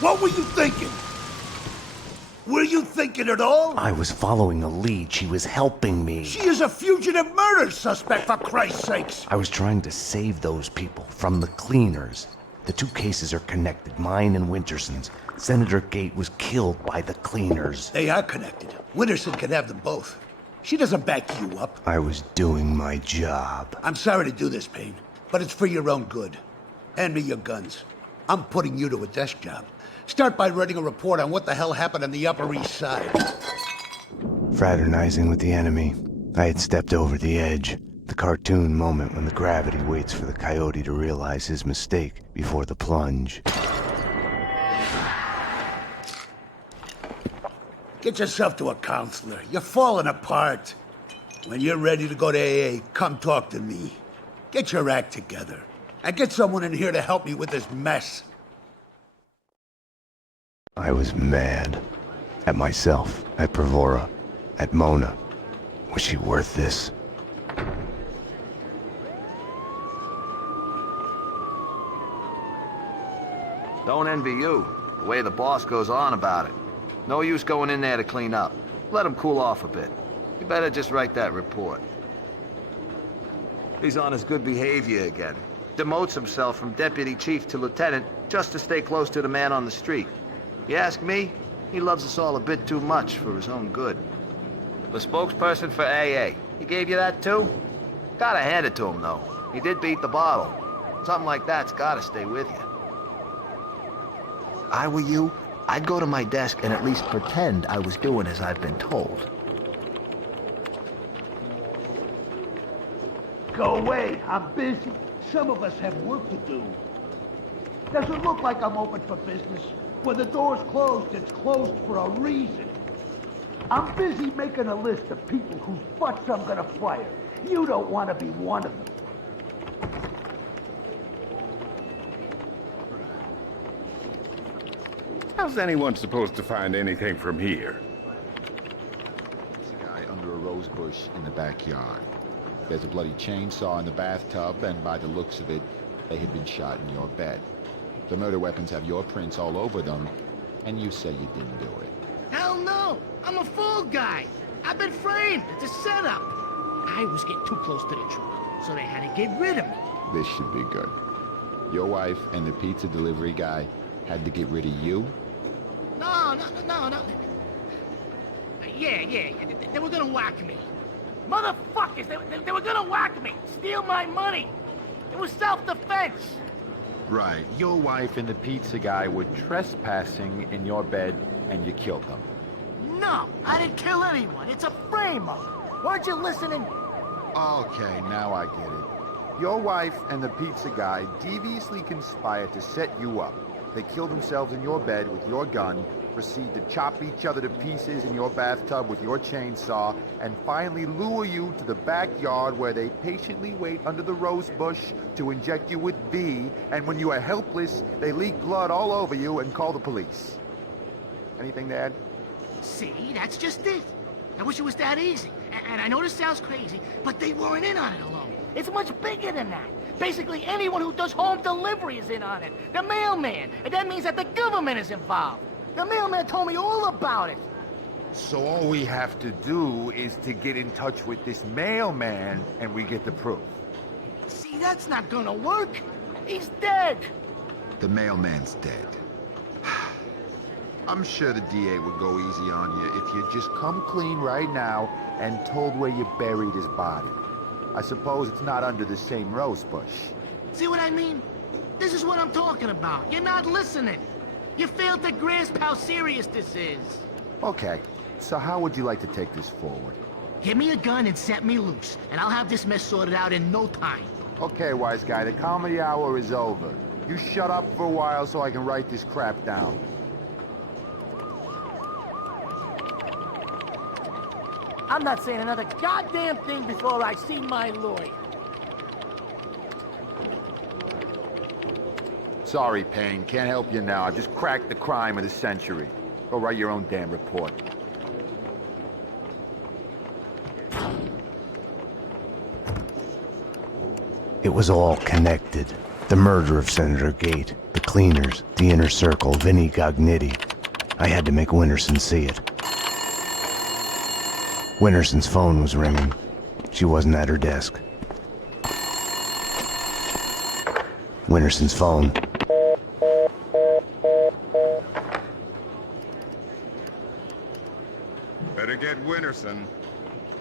What were you thinking? Were you thinking at all? I was following a lead. She was helping me. She is a fugitive murder suspect, for Christ's sakes! I was trying to save those people from the cleaners. The two cases are connected, mine and Winterson's. Senator Gate was killed by the cleaners. They are connected. Winterson can have them both. She doesn't back you up. I was doing my job. I'm sorry to do this, Payne, but it's for your own good. Hand me your guns. I'm putting you to a desk job. Start by writing a report on what the hell happened on the Upper East Side. Fraternizing with the enemy, I had stepped over the edge. The cartoon moment when the gravity waits for the coyote to realize his mistake before the plunge. Get yourself to a counselor. You're falling apart. When you're ready to go to AA, come talk to me. Get your act together. And get someone in here to help me with this mess. I was mad. At myself, at Bravura, at Mona. Was she worth this? Don't envy you, the way the boss goes on about it. No use going in there to clean up. Let him cool off a bit. You better just write that report. He's on his good behavior again. Demotes himself from deputy chief to lieutenant just to stay close to the man on the street. You ask me, he loves us all a bit too much for his own good. The spokesperson for AA, he gave you that too? Gotta hand it to him though. He did beat the bottle. Something like that's gotta stay with you. I were you, I'd go to my desk and at least pretend I was doing as I've been told. Go away. I'm busy. Some of us have work to do. Does it look like I'm open for business? When the door's closed, it's closed for a reason. I'm busy making a list of people whose butts I'm gonna fire. You don't want to be one of them. How's anyone supposed to find anything from here? There's a guy under a rose bush in the backyard. There's a bloody chainsaw in the bathtub, and by the looks of it, they had been shot in your bed. The murder weapons have your prints all over them, and you say you didn't do it. Hell no! I'm a fall guy! I've been framed! It's a setup! I was getting too close to the truth, so they had to get rid of me. This should be good. Your wife and the pizza delivery guy had to get rid of you? No. Yeah. They were gonna whack me. Motherfuckers! They were gonna whack me! Steal my money! It was self-defense! Right. Your wife and the pizza guy were trespassing in your bed, and you killed them. No! I didn't kill anyone! It's a frame-up! Weren't you listening? Okay, now I get it. Your wife and the pizza guy deviously conspired to set you up. They killed themselves in your bed with your gun, proceed to chop each other to pieces in your bathtub with your chainsaw, and finally lure you to the backyard where they patiently wait under the rose bush to inject you with V, and when you are helpless, they leak blood all over you and call the police. Anything to add? See, that's just it. I wish it was that easy. And I know this sounds crazy, but they weren't in on it alone. It's much bigger than that. Basically, anyone who does home delivery is in on it. The mailman. And that means that the government is involved. The mailman told me all about it. So all we have to do is to get in touch with this mailman, and we get the proof. See, that's not gonna work. He's dead. The mailman's dead. I'm sure the DA would go easy on you if you just come clean right now and told where you buried his body. I suppose it's not under the same rose bush. See what I mean? This is what I'm talking about. You're not listening. You failed to grasp how serious this is. Okay, so how would you like to take this forward? Give me a gun and set me loose, and I'll have this mess sorted out in no time. Okay, wise guy, the comedy hour is over. You shut up for a while so I can write this crap down. I'm not saying another goddamn thing before I see my lawyer. Sorry, Payne. Can't help you now. I've just cracked the crime of the century. Go write your own damn report. It was all connected. The murder of Senator Gate, the cleaners, the inner circle, Vinnie Gognitti. I had to make Winterson see it. Winterson's phone was ringing. She wasn't at her desk. Winterson's phone. Better get Winterson.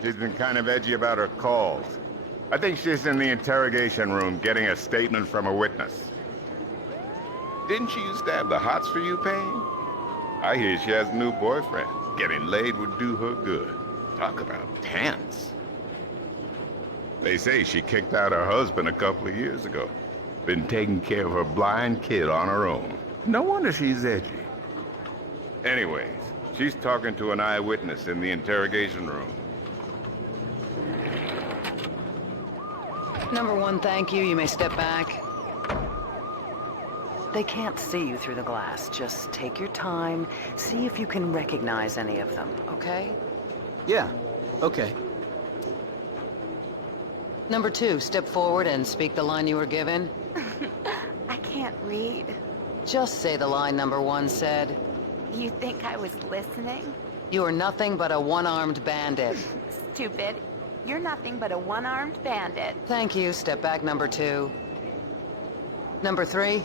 She's been kind of edgy about her calls. I think she's in the interrogation room getting a statement from a witness. Didn't she used to have the hots for you, Payne? I hear she has a new boyfriend. Getting laid would do her good. Talk about tense. They say she kicked out her husband a couple of years ago. Been taking care of her blind kid on her own. No wonder she's edgy. Anyways, she's talking to an eyewitness in the interrogation room. Number one, thank you. You may step back. They can't see you through the glass. Just take your time. See if you can recognize any of them, okay? Yeah, okay. Number two, step forward and speak the line you were given. I can't read. Just say the line number one said. You think I was listening? You are nothing but a one-armed bandit. Stupid. You're nothing but a one-armed bandit. Thank you. Step back, number two. Number three.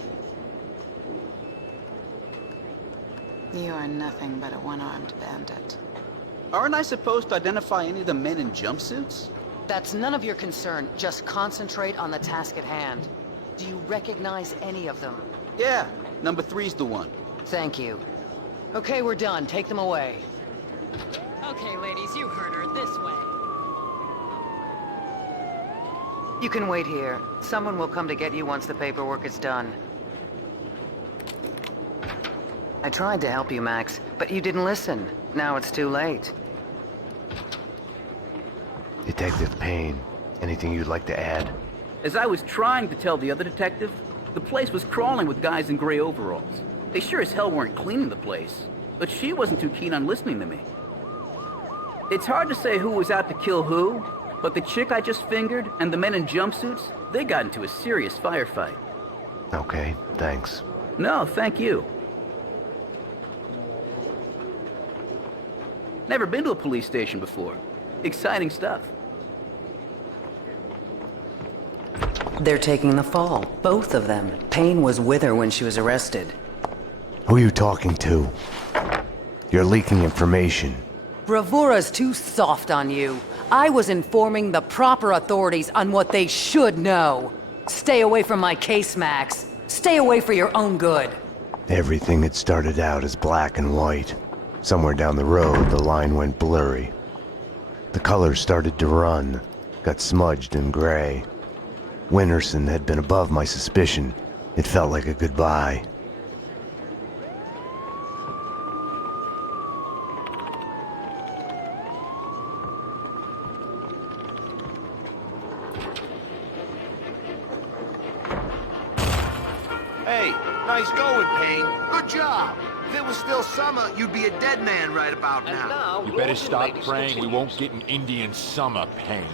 You are nothing but a one-armed bandit. Aren't I supposed to identify any of the men in jumpsuits? That's none of your concern. Just concentrate on the task at hand. Do you recognize any of them? Yeah, number three's the one. Thank you. Okay, we're done. Take them away. Okay, ladies, you heard her. This way. You can wait here. Someone will come to get you once the paperwork is done. I tried to help you, Max, but you didn't listen. Now it's too late. Detective Payne, anything you'd like to add? As I was trying to tell the other detective, the place was crawling with guys in gray overalls. They sure as hell weren't cleaning the place, but she wasn't too keen on listening to me. It's hard to say who was out to kill who, but the chick I just fingered and the men in jumpsuits, they got into a serious firefight. Okay, thanks. No, thank you. Never been to a police station before. Exciting stuff. They're taking the fall, both of them. Payne was with her when she was arrested. Who are you talking to? You're leaking information. Bravura's too soft on you. I was informing the proper authorities on what they should know. Stay away from my case, Max. Stay away for your own good. Everything had started out as black and white. Somewhere down the road, the line went blurry. The colors started to run, got smudged and gray. Winterson had been above my suspicion. It felt like a goodbye. Hey, nice going, Payne. Good job. If it was still summer, you'd be a dead man right about now. You better stop praying we won't get an Indian summer, Payne.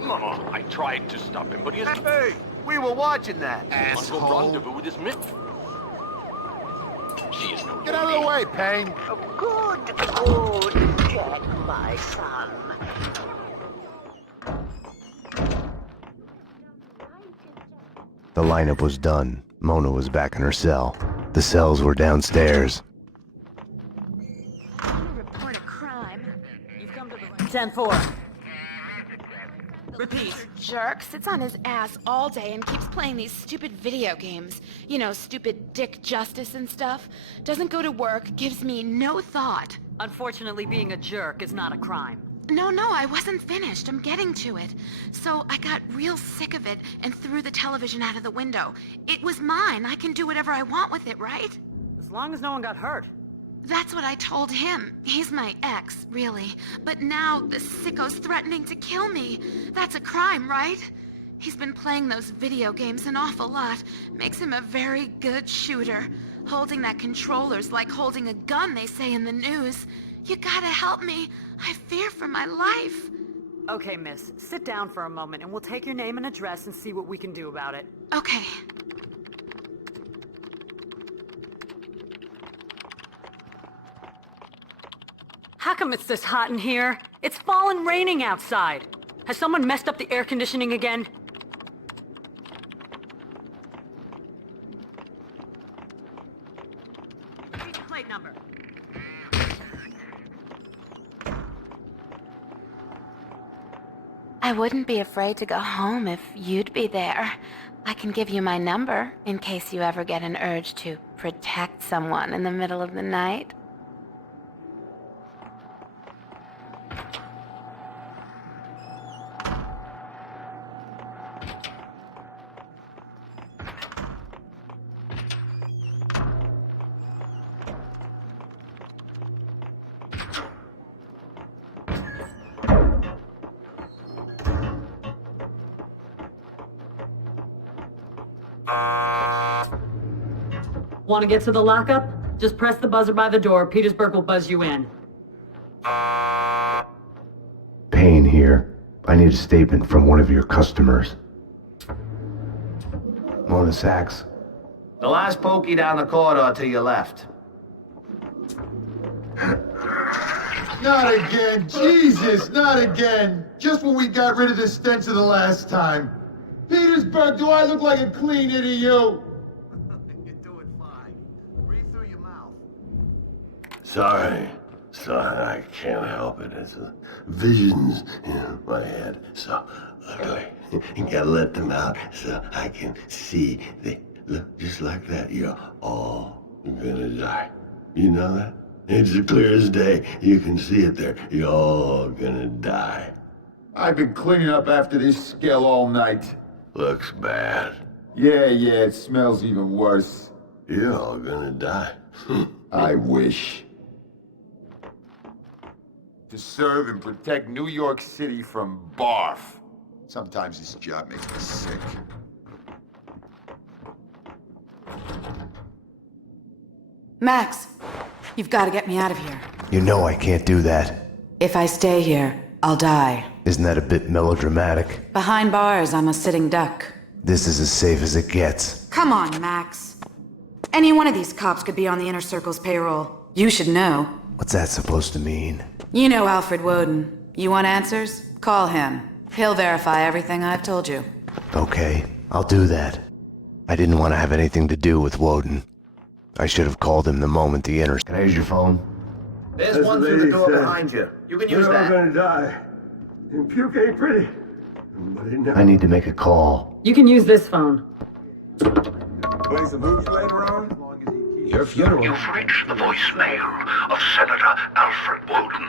Mama, I tried to stop him, but he has... Hey, we were watching that. He must go rendezvous with his myth. She is no... Get out of the way, Payne. Good, Jack, my son. The lineup was done. Mona was back in her cell. The cells were downstairs. Report a crime. You've come to the 10-4. Repeat. Jerk sits on his ass all day and keeps playing these stupid video games. You know, stupid Dick Justice and stuff. Doesn't go to work, gives me no thought. Unfortunately, being a jerk is not a crime. No, I wasn't finished. I'm getting to it. So I got real sick of it and threw the television out of the window. It was mine. I can do whatever I want with it, right? As long as no one got hurt. That's what I told him. He's my ex, really. But now the sicko's threatening to kill me. That's a crime, right? He's been playing those video games an awful lot. Makes him a very good shooter. Holding that controller's like holding a gun, they say in the news. You gotta help me. I fear for my life. Okay, miss. Sit down for a moment and we'll take your name and address and see what we can do about it. Okay. How come it's this hot in here? It's fallen raining outside. Has someone messed up the air conditioning again? Read the plate number. I wouldn't be afraid to go home if you'd be there. I can give you my number in case you ever get an urge to protect someone in the middle of the night. Want to get to the lockup? Just press the buzzer by the door. Petersburg will buzz you in. Payne here. I need a statement from one of your customers. Mona Sachs. The last pokey down the corridor to your left. Not again! Jesus, not again! Just when we got rid of the stench of the last time. Petersburg, do I look like a clean idiot to you? You're doing fine. Breathe through your mouth. Sorry, I can't help it. It's visions in my head, so I gotta let them out so I can see. They look just like that. You're all gonna die. You know that? It's as clear as day. You can see it there. You're all gonna die. I've been cleaning up after this skill all night. Looks bad. Yeah, it smells even worse. You're all gonna die. I wish. To serve and protect New York City from barf. Sometimes this job makes me sick. Max, you've got to get me out of here. You know I can't do that. If I stay here, I'll die. Isn't that a bit melodramatic? Behind bars, I'm a sitting duck. This is as safe as it gets. Come on, Max. Any one of these cops could be on the Inner Circle's payroll. You should know. What's that supposed to mean? You know Alfred Woden. You want answers? Call him. He'll verify everything I've told you. Okay, I'll do that. I didn't want to have anything to do with Woden. I should have called him the moment the Inner... Can I use your phone? There's one through the door behind you. You can use that. You're all gonna die. And puke ain't pretty. I need to make a call. You can use this phone. Play some hoops later on? Your funeral. You've reached the voicemail of Senator Alfred Woden.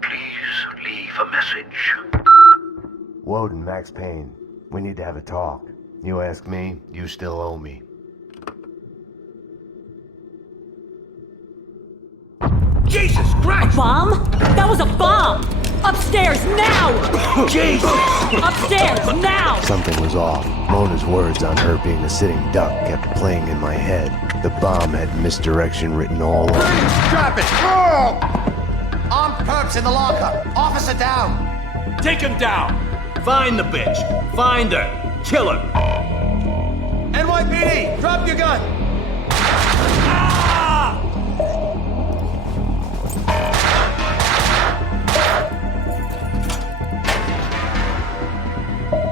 Please leave a message. Woden, Max Payne. We need to have a talk. You ask me, you still owe me. Jesus Christ! Bomb? That was a bomb! Upstairs, now! Jesus! Upstairs, now! Something was off. Mona's words on her being a sitting duck kept playing in my head. The bomb had misdirection written all over it. Drop it! Oh! Armed perps in the lockup. Officer down. Take him down! Find the bitch! Find her! Kill her! NYPD, drop your gun.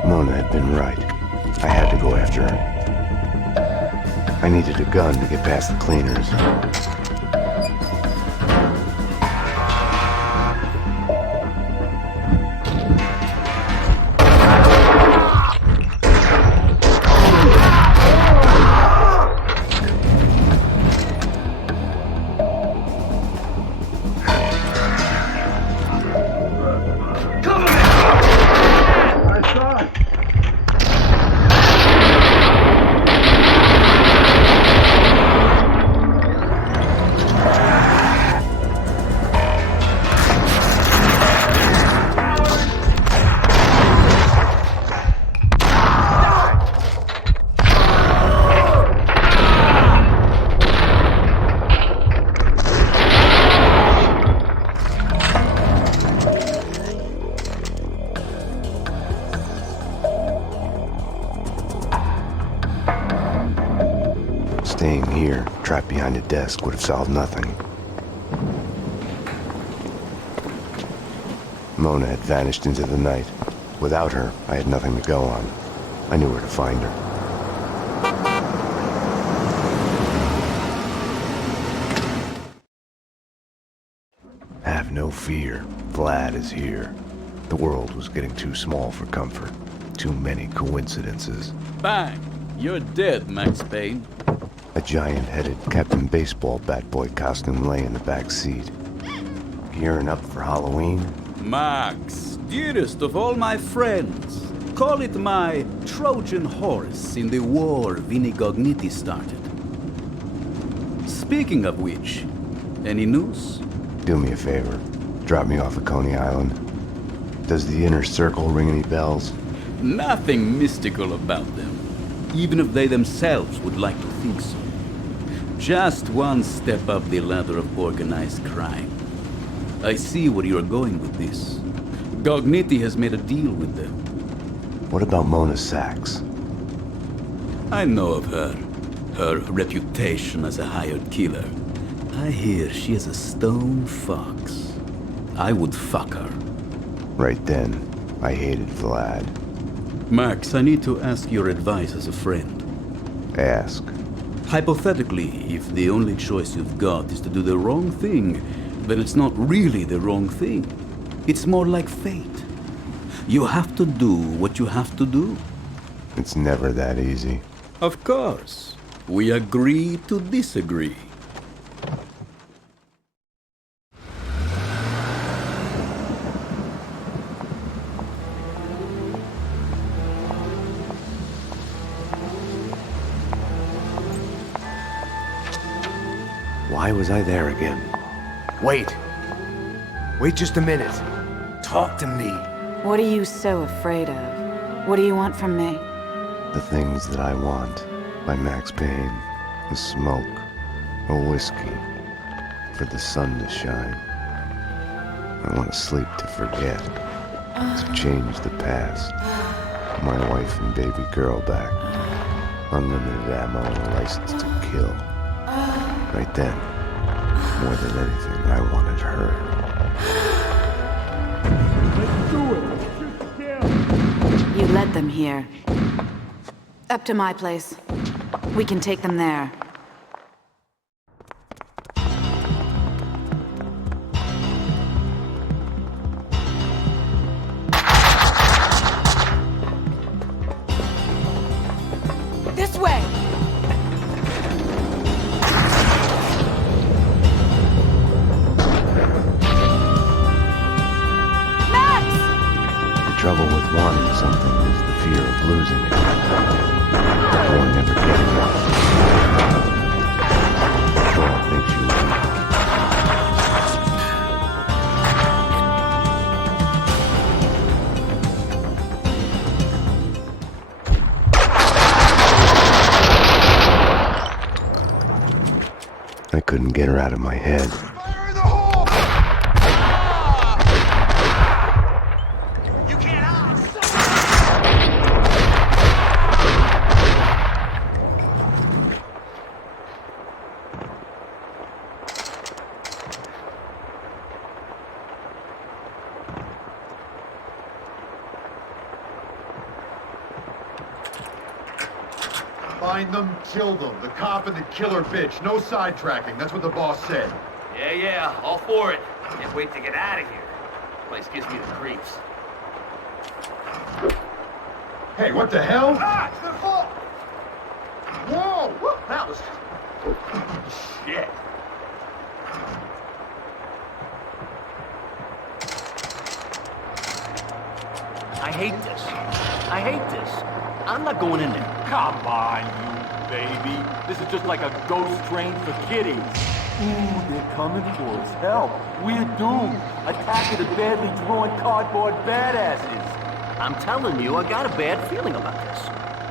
Mona had been right. I had to go after her. I needed a gun to get past the cleaners. Staying here, trapped behind a desk, would have solved nothing. Mona had vanished into the night. Without her, I had nothing to go on. I knew where to find her. Have no fear. Vlad is here. The world was getting too small for comfort. Too many coincidences. Bang! You're dead, Max Payne. A giant-headed Captain Baseball bat boy costume lay in the back seat. Gearing up for Halloween? Max, dearest of all my friends. Call it my Trojan horse in the war Vinnie Gognitti started. Speaking of which, any news? Do me a favor. Drop me off at Coney Island. Does the inner circle ring any bells? Nothing mystical about them, even if they themselves would like to think so. Just one step up the ladder of organized crime. I see where you're going with this. Gognitti has made a deal with them. What about Mona Sachs? I know of her. Her reputation as a hired killer. I hear she is a stone fox. I would fuck her. Right then, I hated Vlad. Max, I need to ask your advice as a friend. Ask. Hypothetically, if the only choice you've got is to do the wrong thing, then it's not really the wrong thing. It's more like fate. You have to do what you have to do. It's never that easy. Of course. We agree to disagree. Why was I there again? Wait. Wait just a minute. Talk to me. What are you so afraid of? What do you want from me? The Things That I Want by Max Payne. A smoke. A whiskey. For the sun to shine. I want to sleep to forget. To change the past. My wife and baby girl back. Unlimited ammo and a license to kill. Right then, more than anything, I wanted her. Let's do it! You led them here. Up to my place. We can take them there. This way! Trouble with wanting something is the fear of losing it. Or never getting it. Sure, it makes you weak. I couldn't get her out of my head. Find them, kill them. The cop and the killer bitch. No sidetracking. That's what the boss said. Yeah, all for it. Can't wait to get out of here. Place gives me the creeps. Hey, what the hell? Ah, it's their fault! Whoa! That was... shit. I hate this. I hate this. I'm not going in there. Come on, you baby. This is just like a ghost train for kiddies. Ooh, they're coming for us. Help. We're doomed. Attack of the badly drawn cardboard badasses. I'm telling you, I got a bad feeling about this.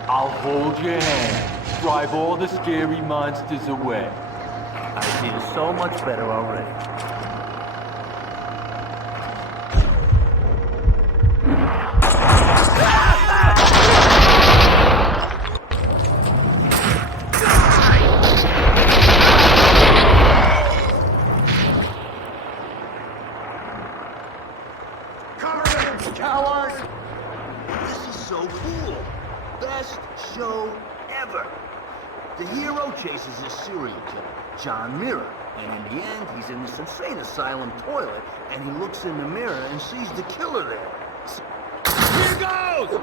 I'll hold your hand. Drive all the scary monsters away. I feel so much better already. ever. The hero chases a serial killer, John Mirror, and in the end, he's in this insane asylum toilet, and he looks in the mirror and sees the killer there. Here goes!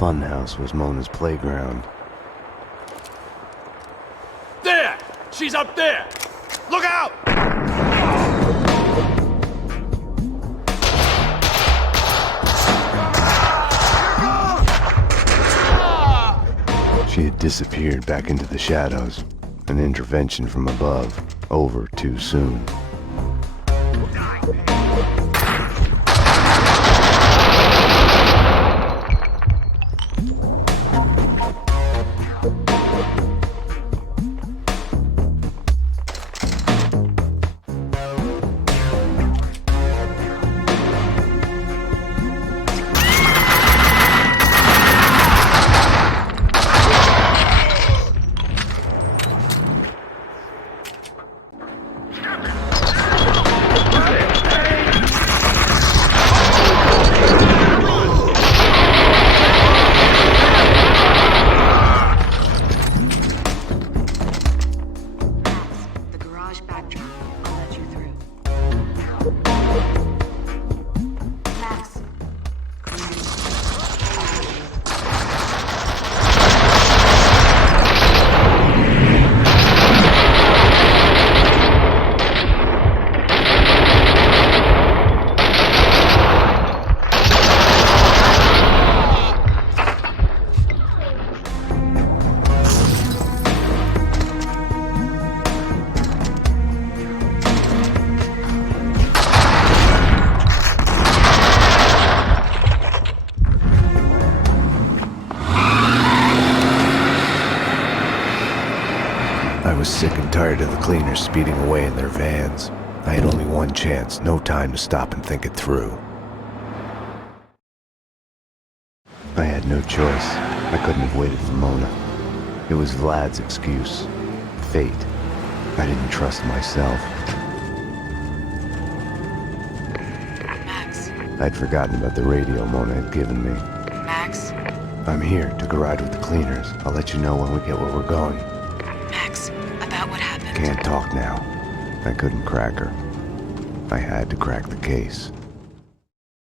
Funhouse was Mona's playground. There! She's up there! Look out! She had disappeared back into the shadows. An intervention from above. Over too soon. I was sick and tired of the cleaners speeding away in their vans. I had only one chance, no time to stop and think it through. I had no choice. I couldn't have waited for Mona. It was Vlad's excuse. Fate. I didn't trust myself. Max. I'd forgotten about the radio Mona had given me. Max. I'm here. Took a ride with the cleaners. I'll let you know when we get where we're going. Max, about what happened. Can't talk now. I couldn't crack her. I had to crack the case.